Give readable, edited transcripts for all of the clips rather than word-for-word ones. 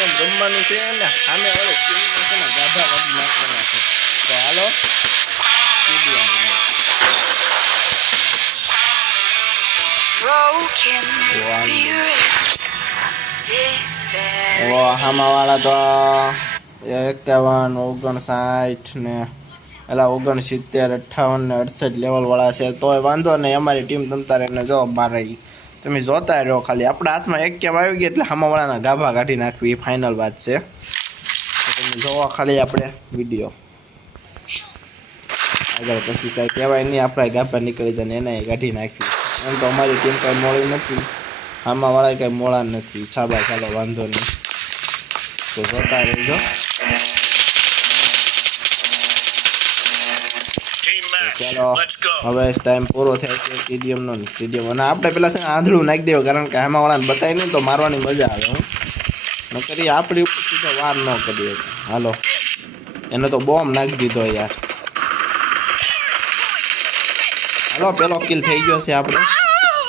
ટીડીએમ રમવાનું છે ને સામે વાળો ટીડીએમ છે ને ગાભા કાઢી નાખવાના છે. તો હાલો ટીડીએમ હામા વાળા તો 51 59 ને એલા 69 58 ને 68 લેવલ વાળા છે. તોય વાંધો નહીં, અમારી ટીમ તમતારે એમને જો મારે તમે જોતા રહ્યો. ખાલી આપણા હાથમાં એક કેમ આવી ગઈ એટલે હામાવાળાના ગાભા કાઢી નાખવી એ ફાઇનલ વાત છે. તો તમે જોવો ખાલી આપણે વિડીયો આગળ પછી કાંઈ કહેવાય નહીં, આપણા ગાભા નીકળી જાય ને એને કાઢી નાખવી. એમ તો અમારી ટીમ કાંઈ મોડી નથી, હામાવાળા કાંઈ મોડા નથી. સાબા ચાલો વાંધો નહીં, તો જોતા રહેજો. ચાલો હવે ટાઈમ પૂરો થાય છે ટીડીએમનો. ટીડીએમ અને આપણે પેલા છે ને આંધળું નાખી દેવું, કારણ કે હામાવાળાને બતાવી નહીં તો મારવાની મજા આવે. ન કરીએ આપણી ઉપર સીધો વાર ન કરીએ. હાલો એને તો બોમ્બ નાખી દીધો યાર. હાલો પેલો કિલ થઈ ગયો છે આપણે,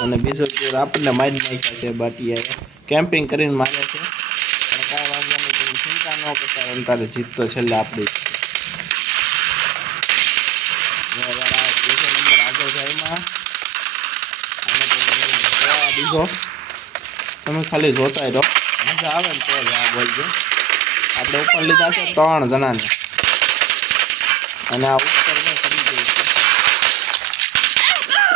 અને બીજો કિલ આપણને મારી નાખ્યા છે. બાટીયા કેમ્પિંગ કરીને મારે છે, પણ કાંઈ વાંધો નહીં, તમે ચિંતા ન કરતા. એમ તારે જીત તો છેલ્લે આપણી. બીજો તમે ખાલી જોતા રહો, મજા આવે ને તો જ આ બોલજો. આપણે ઉપર લીધા છે 3 જણાને, અને આ ઉપર કરી દઈ છે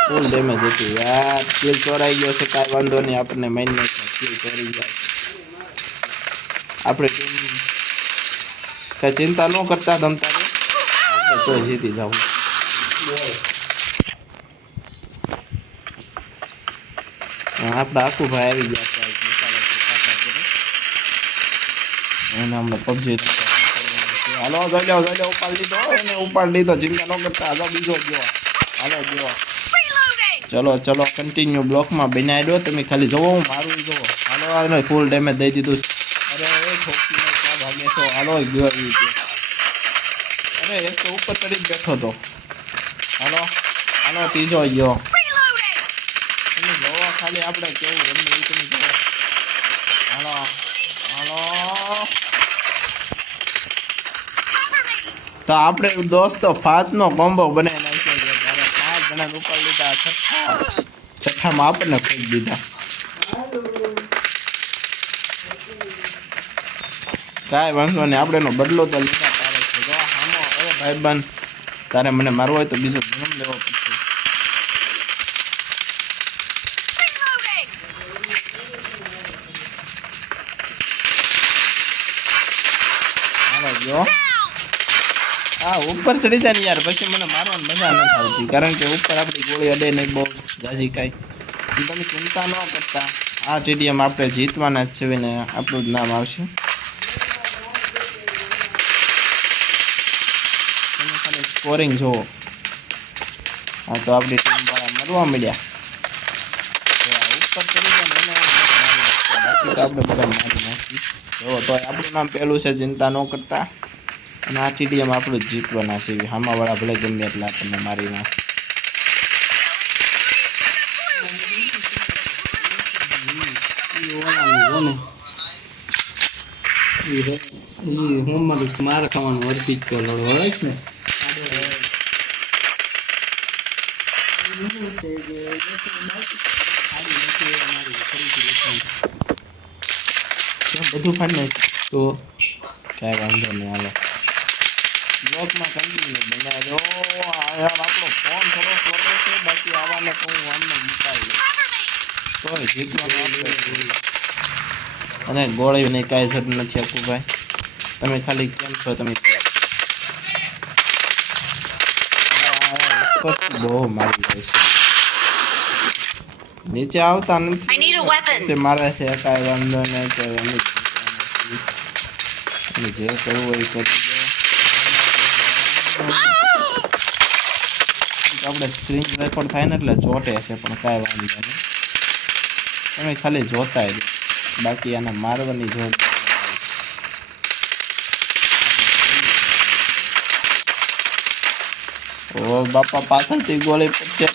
ફૂલ ડેમેજ હતું યાર. કિલ ચોરાઈ ગયો છે, કાંઈ વાંધો નહીં, આપણને માઇન કિલ ચોરી જાય. આપણે ટીમ કાંઈ ચિંતા ન કરતા તમતા આપણે તો જીતી જવું. આપણા આખું ભાઈ આવી ગયા છે, એને હમણાં પબજી. હાલો જોઈ લો ઉપાડ લીધો, એને ઉપાડ લીધો, ચિંતા ન કરતા. હાલો બીજો ગયો, હાલો ગયો. ચલો કન્ટિન્યુ બ્લોકમાં બનાવી દો, તમે ખાલી જોવો, હું મારું જોવો. હાલો એને ફૂલ ડેમેજ દઈ દીધું. અરે ઠોકીને ક્યાં ભાગે છો? હાલો ગયો. અરે એક તો ઉપર ચડી જ બેઠો હતો. હાલો ત્રીજો ગયો. તમે જોવો ખાલી આપણે કેવું રમીએ એ તમે જોવો. હાલો તો આપણે દોસ્તો 5નો કોમ્બો બનાવી નાખ્યો છે. ત્યારે 5 જણા ઉપર લીધા, છઠ્ઠામાં આપણને ફેંકી દીધા. કાંઈ વાંધો નહીં, આપણે એનો બદલો તો લીધા. તારે છે જો હામો. અરે ભાઈબંધ, તારે મને મારવો હોય તો બીજો જન્મ લેવો પડશે. હા ઉપર ચડી જાય ને યાર, પછી મને મારવાની મજા નથી આવતી, કારણ કે ઉપર આપણી ગોળી અડે નહીં બહુ જાજી કાંઈ. તમે ચિંતા ન કરતા, આ ટીડીએમ આપણે જીતવાના જ છે ને આપણું જ નામ આવશે. તમે ખાલી સ્કોરિંગ જુઓ. હા તો આપણી ટીમ વાળા મરવા મળ્યા. ઉપર ચડી જાય ને એને બાકી તો આપણે બધા મારી નાખી. જો તો આપણું નામ પહેલું છે, ચિંતા ન કરતા. અને આ ટીડીએમ આપણું જ જીતવાના છે. હામાવાળા ભલે ગમે એટલે આપણને મારી નાખે. મારે ખાવાનું અડધી જ લડો હોય ને. બધું ફાડી નાખ્યું તો કાંઈ વાંધો નહીં. હાલો બ્લોકમાં કન્ટિન્યુ બનાવ્યો. યાર આપણો ફોન થોડો સ્લો છે, બાકી આવાને કોઈ આમને મુકાવી લે તો જીતવાનું આપણે. અને ગોળી નહીં કાંઈ જરૂર નથી અકુભાઈ, તમે ખાલી કેમ છો તમે બહુ મારી જાય છે. નીચે આવતા નથી મારે છે, કાંઈ વાંધો નહીં. જે કરવું હોય કરી દો. આપણે સ્ક્રીન રેકોર્ડ થાય ને એટલે ચોટે છે, પણ કાંઈ વાંધો નહીં, તમે ખાલી જોતા જ. બાકી આને મારવાની જોડ. ઓ બાપા પાછળથી ગોળી પડશે.